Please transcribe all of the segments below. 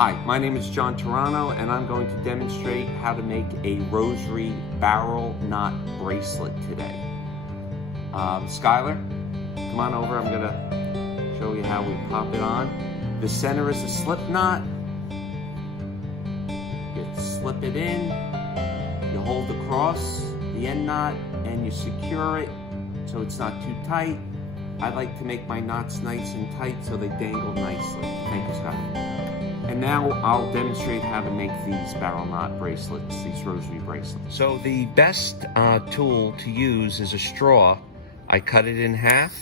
Hi, my name is John Turano, and I'm going to demonstrate how to make a rosary barrel knot bracelet today. Skylar, come on over. I'm going to show you how we pop it on. The center is a slip knot. You slip it in, you hold the cross, the end knot, and you secure it so it's not too tight. I like to make my knots nice and tight so they dangle nicely. Thank you, Skylar. And now I'll demonstrate how to make these barrel knot bracelets, these rosary bracelets. So the best tool to use is a straw. I cut it in half,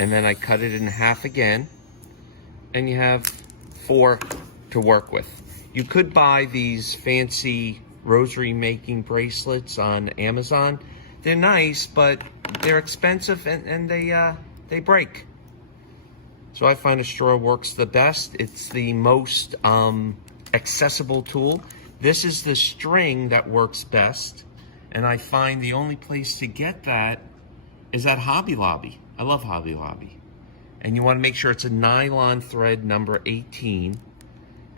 and then I cut it in half again, and you have 4 to work with. You could buy these fancy rosary making bracelets on Amazon. They're nice, but they're expensive and they break. So I find a straw works the best. It's the most accessible tool. This is the string that works best. And I find the only place to get that is at Hobby Lobby. I love Hobby Lobby. And you want to make sure it's a nylon thread number 18.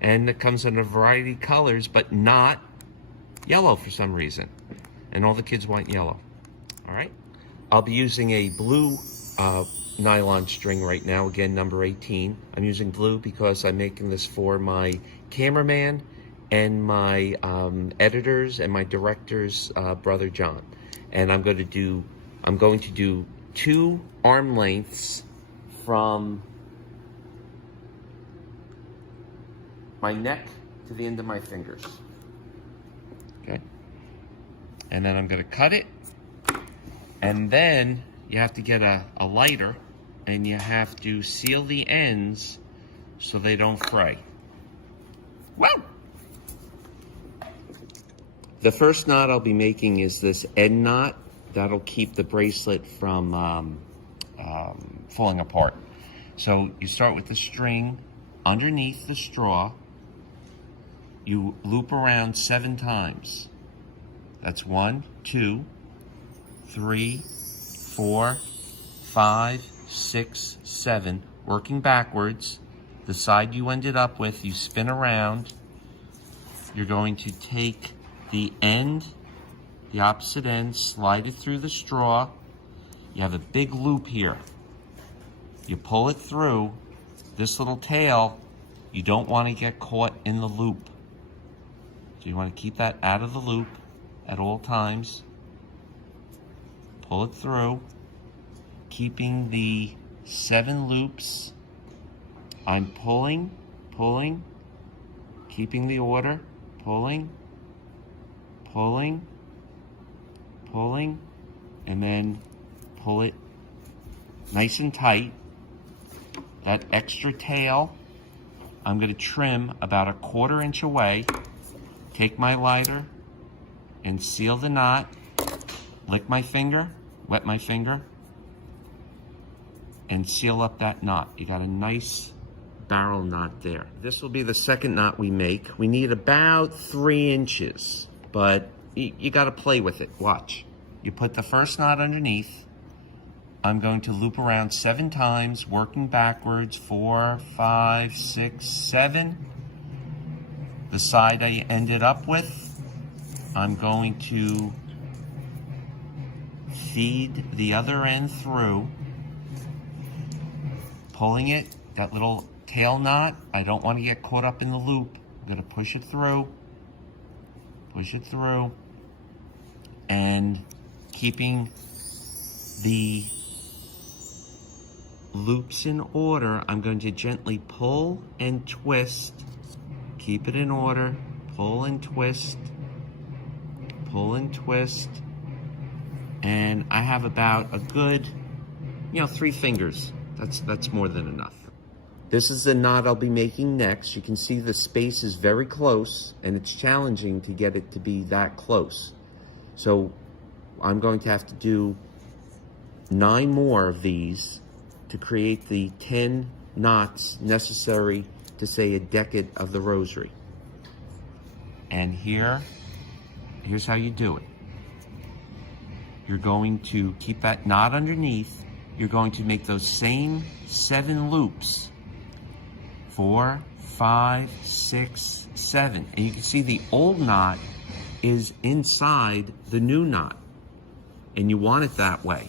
And it comes in a variety of colors, but not yellow for some reason. And all the kids want yellow. All right. I'll be using a blue nylon string right now, again number 18. I'm using blue because I'm making this for my cameraman and my editors and my director's brother John. And I'm going to do 2 arm lengths from my neck to the end of my fingers. Okay. And then I'm going to cut it, and then you have to get a lighter, and you have to seal the ends so they don't fray. Whoa! The first knot I'll be making is this end knot. That'll keep the bracelet from falling apart. So you start with the string underneath the straw. You loop around 7 times. That's 1, 2, 3, 4, 5, 6, 7. Working backwards. The side you ended up with, you spin around. You're going to take the end, the opposite end, slide it through the straw. You have a big loop here. You pull it through. This little tail, you don't want to get caught in the loop. So you want to keep that out of the loop at all times. Pull it through, keeping the 7 loops. I'm pulling, keeping the order, pulling, and then pull it nice and tight. That extra tail, I'm going to trim about a 1/4 inch away. Take my lighter and seal the knot. Lick my finger, wet my finger, and seal up that knot. You got a nice barrel knot there. This will be the second knot we make. We need about 3 inches, but you got to play with it. Watch. You put the first knot underneath. I'm going to loop around 7 times, working backwards. 4, 5, 6, 7. The side I ended up with, I'm going to feed the other end through, pulling it, that little tail knot. I don't want to get caught up in the loop. I'm going to push it through, and keeping the loops in order, I'm going to gently pull and twist. Keep it in order, pull and twist, and I have about a good, 3 fingers. That's more than enough. This is the knot I'll be making next. You can see the space is very close, and it's challenging to get it to be that close. So I'm going to have to do 9 more of these to create the 10 knots necessary to say a decade of the rosary. And here's how you do it. You're going to keep that knot underneath. You're going to make those same 7 loops. 4, 5, 6, 7. And you can see the old knot is inside the new knot. And you want it that way.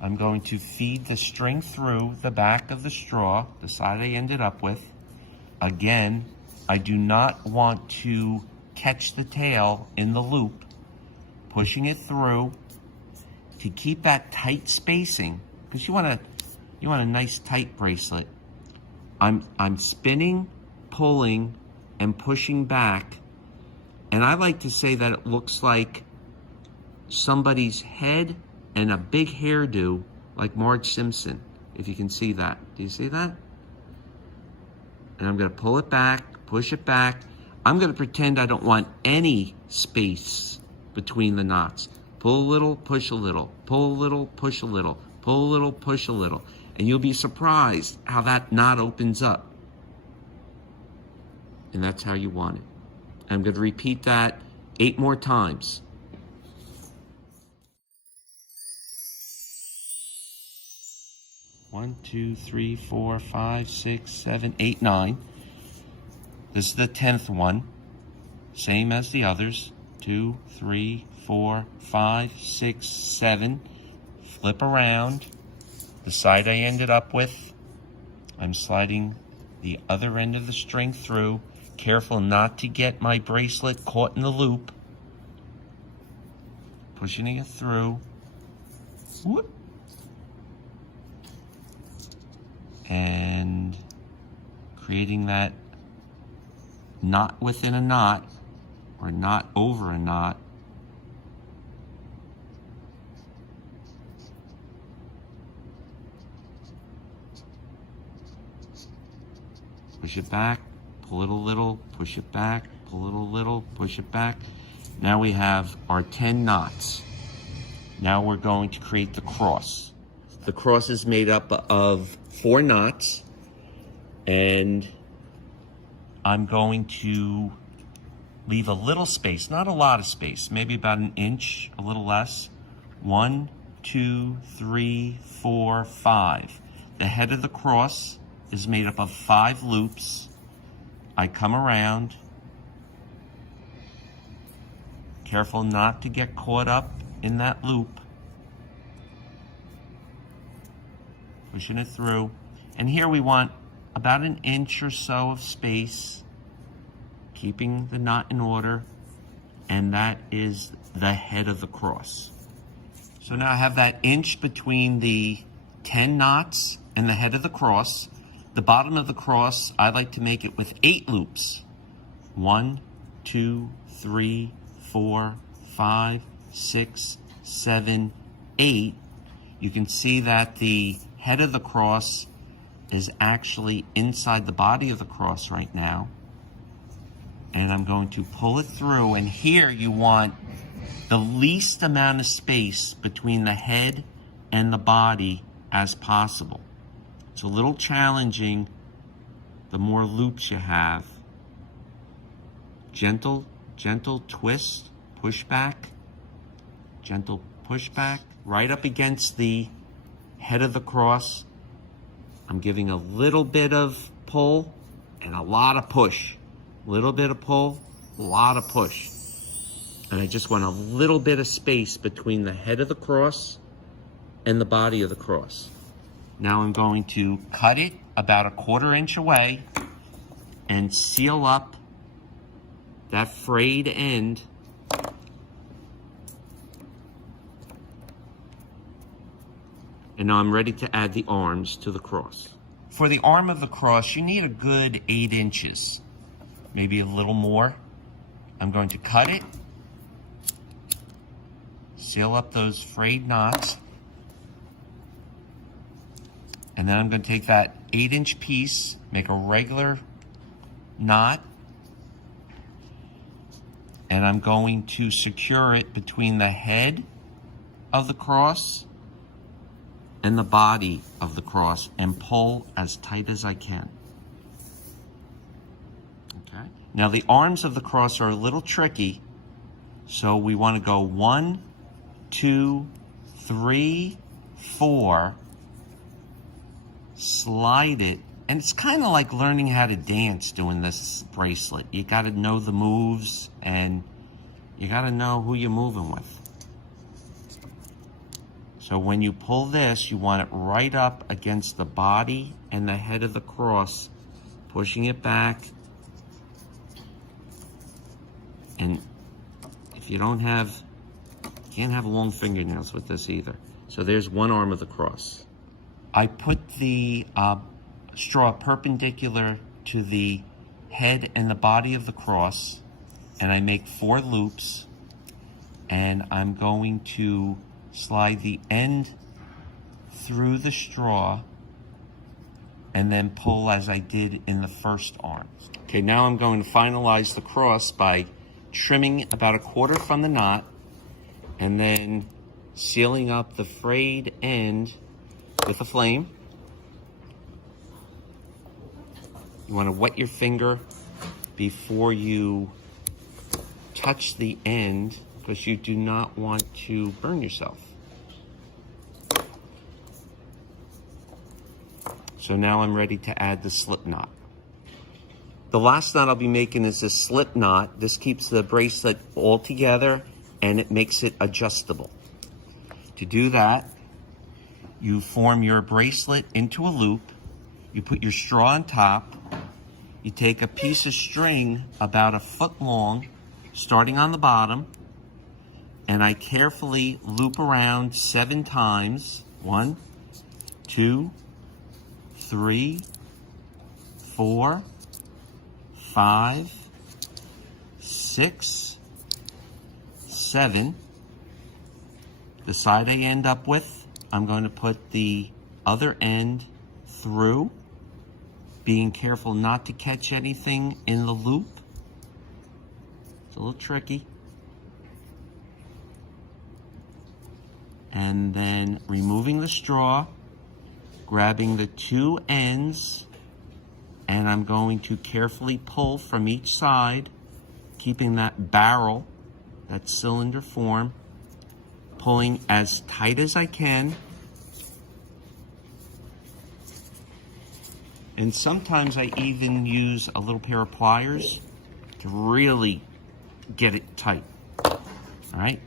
I'm going to feed the string through the back of the straw, the side I ended up with. Again, I do not want to catch the tail in the loop. Pushing it through to keep that tight spacing, because you want a nice tight bracelet. I'm spinning, pulling, and pushing back, and I like to say that it looks like somebody's head and a big hairdo, like Marge Simpson, if you can see that. Do you see that? And I'm gonna pull it back, push it back. I'm gonna pretend I don't want any space between the knots. Pull a little, push a little, pull a little, push a little, pull a little, push a little. And you'll be surprised how that knot opens up. And that's how you want it. I'm gonna repeat that 8 more times. 1, 2, 3, 4, 5, 6, 7, 8, 9. This is the 10th one. Same as the others. 2, 3, 4, 5, 6, 7. Flip around. The side I ended up with, I'm sliding the other end of the string through. Careful not to get my bracelet caught in the loop. Pushing it through. Whoop. And creating that knot within a knot, or knot over a knot. Push it back, pull it a little, push it back, pull it a little, push it back. Now we have our 10 knots. Now we're going to create the cross. The cross is made up of 4 knots, and I'm going to leave a little space, not a lot of space, maybe about an inch, a little less. 1, 2, 3, 4, 5. The head of the cross is made up of 5 loops. I come around, careful not to get caught up in that loop. Pushing it through. And here we want about an inch or so of space, keeping the knot in order, and that is the head of the cross. So now I have that inch between the 10 knots and the head of the cross. The bottom of the cross, I like to make it with 8 loops. 1, 2, 3, 4, 5, 6, 7, 8. You can see that the head of the cross is actually inside the body of the cross right now. And I'm going to pull it through, and here you want the least amount of space between the head and the body as possible. It's a little challenging the more loops you have. Gentle, gentle twist, push back, gentle push back, right up against the head of the cross. I'm giving a little bit of pull and a lot of push. Little bit of pull, a lot of push. And I just want a little bit of space between the head of the cross and the body of the cross. Now I'm going to cut it about a 1/4 inch away and seal up that frayed end. And now I'm ready to add the arms to the cross. For the arm of the cross, you need a good 8 inches, maybe a little more. I'm going to cut it, seal up those frayed knots, and then I'm going to take that 8-inch piece, make a regular knot, and I'm going to secure it between the head of the cross and the body of the cross and pull as tight as I can. Okay. Now the arms of the cross are a little tricky, so we want to go 1, 2, 3, 4, slide it And it's kind of like learning how to dance doing this bracelet. You got to know the moves, and you got to know who you're moving with. So when you pull this, you want it right up against the body and the head of the cross, pushing it back. And if you don't have, you can't have long fingernails with this either. So there's one arm of the cross. I put the straw perpendicular to the head and the body of the cross, and I make 4 loops, and I'm going to slide the end through the straw and then pull as I did in the first arm. Okay, now I'm going to finalize the cross by trimming about 1/4 from the knot and then sealing up the frayed end with a flame. You want to wet your finger before you touch the end, because you do not want to burn yourself. So now I'm ready to add the slip knot. The last knot I'll be making is this slip knot. This keeps the bracelet all together and it makes it adjustable. To do that, you form your bracelet into a loop. You put your straw on top. You take a piece of string about 1 foot long, starting on the bottom, and I carefully loop around 7 times. 1, 2, 3, 4, 5, 6, 7. The side I end up with, I'm going to put the other end through, being careful not to catch anything in the loop. It's a little tricky. And then removing the straw, grabbing the 2 ends, and I'm going to carefully pull from each side, keeping that barrel, that cylinder form, pulling as tight as I can. And sometimes I even use a little pair of pliers to really get it tight. All right,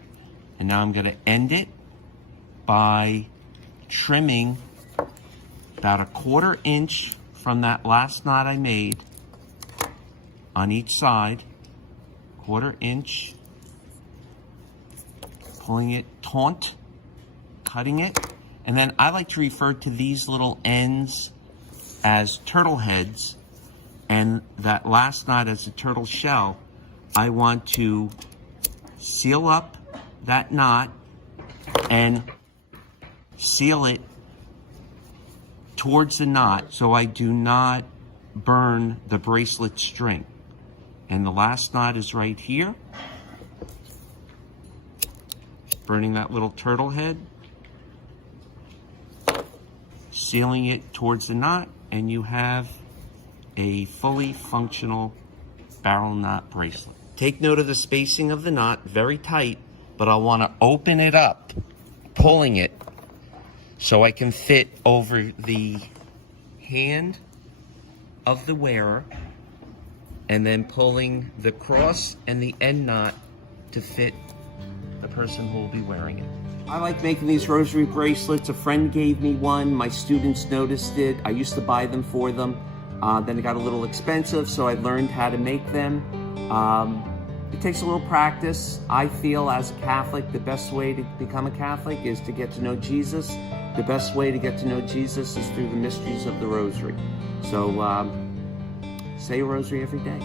and now I'm going to end it by trimming about 1/4 inch from that last knot I made on each side, 1/4 inch, pulling it taut, cutting it, and then I like to refer to these little ends as turtle heads, and that last knot as a turtle shell. I want to seal up that knot and seal it towards the knot so I do not burn the bracelet string. And the last knot is right here, burning that little turtle head, sealing it towards the knot, and you have a fully functional barrel knot bracelet. Take note of the spacing of the knot, very tight, but I want to open it up, pulling it so I can fit over the hand of the wearer, and then pulling the cross and the end knot to fit the person who will be wearing it. I like making these rosary bracelets. A friend gave me one. My students noticed it. I used to buy them for them. Then it got a little expensive, so I learned how to make them. It takes a little practice. I feel as a Catholic, the best way to become a Catholic is to get to know Jesus. The best way to get to know Jesus is through the mysteries of the rosary. So say a rosary every day.